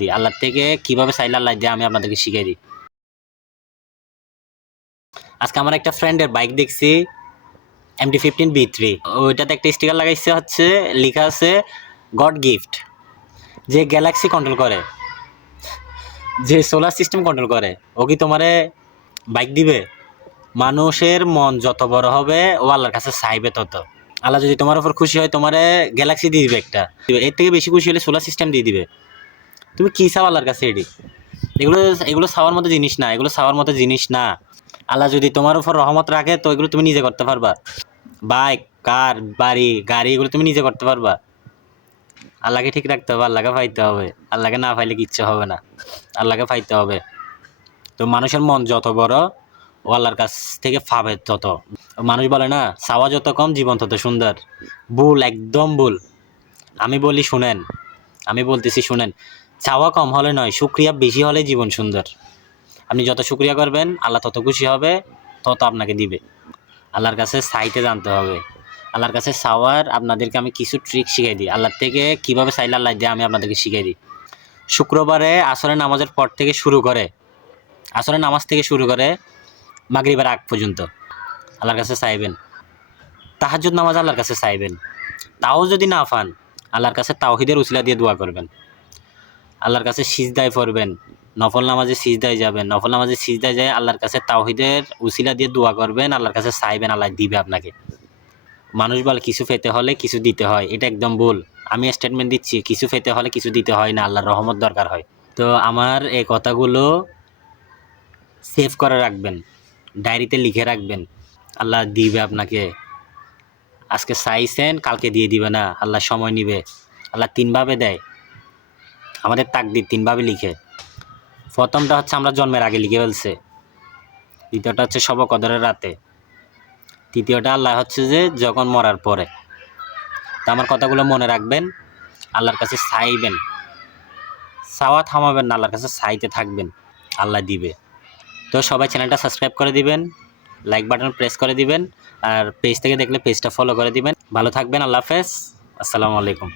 দিই। আল্লাহ থেকে কিভাবে চাইলে আল্লাহ দিয়ে আমি আপনাদেরকে শিখিয়ে দিই। আজকে আমার একটা ফ্রেন্ডের বাইক দেখছি MT-15B3, ওইটাতে একটা স্টিকার লাগাইছে, হচ্ছে লেখা আছে গড গিফট। যে গ্যালাক্সি কন্ট্রোল করে, যে সোলার সিস্টেম কন্ট্রোল করে, ও কি তোমারে বাইক দিবে? মানুষের মন যত বড় হবে ও আল্লাহর কাছে চাইবে তত। আল্লাহ যদি তোমার উপর খুশি হয় তোমারে গ্যালাক্সি দিয়ে দিবে একটা, এর থেকে বেশি খুশি হলে সোলার সিস্টেম দিয়ে দিবে। তুমি কি চাও আল্লাহর কাছে? এগুলো এগুলো চাওয়ার মতো জিনিস না, এগুলো চাওয়ার মতো জিনিস না। আল্লাহ যদি তোমার উপর রহমত রাখে তো এগুলো তুমি নিজে করতে পারবা। বাইক, কার, বাড়ি, গাড়ি, এগুলো তুমি নিজে করতে পারবা। আল্লাহকে ঠিক রাখতে হবে, আল্লাহকে পাইতে হবে। আল্লাহকে না পাইলে কিচ্ছু হবে না, আল্লাহকে পাইতে হবে। তো মানুষের মন যত বড় ও আল্লাহর কাছ থেকে পাবে তত। মানুষ বলে না, চাওয়া যত কম জীবন তত সুন্দর। ভুল, একদম ভুল। আমি বলি শুনেন, আমি বলতেছি শুনেন, চাওয়া কম হলে নয়, শুকরিয়া বেশি হলে জীবন সুন্দর। আপনি যত শুকরিয়া করবেন আল্লাহ তত খুশি হবে, তত আপনাকে দিবে। আল্লাহর কাছে চাইতে জানতে হবে। আল্লাহর কাছে চাওয়ার আপনাদেরকে আমি কিছু ট্রিক শিখিয়ে দিই। আল্লাহর থেকে কিভাবে চাইলে আল্লাহ দিয়ে আমি আপনাদেরকে শিখিয়ে দিই। শুক্রবারে আসরের নামাজের পর থেকে শুরু করে, আসরের নামাজ থেকে শুরু করে মাগরিবের আগ পর্যন্ত আল্লাহর কাছে চাইবেন। তাহাজ্জুদ নামাজ আল্লাহর কাছে চাইবেন। তাও যদি না পান, আল্লাহর কাছে তাওহীদের উসিলা দিয়ে দোয়া করবেন। আল্লাহর কাছে সিজদায় পড়বেন, নফল নামাজে সিজদায় যাবেন, নফল নামাজে সিজদায় যায় আল্লাহর কাছে তাওহীদের উসিলা দিয়ে দোয়া করবেন, আল্লাহর কাছে চাইবেন, আল্লাহ দিবে আপনাকে। মানুষ বলে কিছু পেতে হলে কিছু দিতে হয়, এটা একদম ভুল। আমি স্টেটমেন্ট দিচ্ছি, কিছু পেতে হলে কিছু দিতে হয় না, আল্লাহর রহমত দরকার হয়। তো আমার এই কথাগুলো সেভ করে রাখবেন, ডায়েরিতে লিখে রাখবেন। আল্লাহ দিবে আপনাকে। আজকে চাইছেন, কালকে দিয়ে দিবে না, আল্লাহ সময় নিবে। আল্লাহ তিনভাবে দেয়, আমাদের তাকদির তিনভাবে লিখে। প্রথমটা হচ্ছে আমরা জন্মের আগে লিখে ফেলছে, দ্বিতীয়টা হচ্ছে শবে কদরের রাতে, তৃতীয়টা আল্লাহ হচ্ছে যে যখন মরার পরে। তো আমার কথাগুলো মনে রাখবেন, আল্লাহর কাছে চাইবেন, চাওয়া থামাবেন না, আল্লাহর কাছে চাইতে থাকবেন, আল্লাহ দিবে। তো সবাই চ্যানেলটা সাবস্ক্রাইব করে দিবেন, লাইক বাটন প্রেস করে দিবেন, আর পেজ থেকে দেখলে পেজটা ফলো করে দিবেন। ভালো থাকবেন, আল্লাহ হাফেজ, আসসালামু আলাইকুম।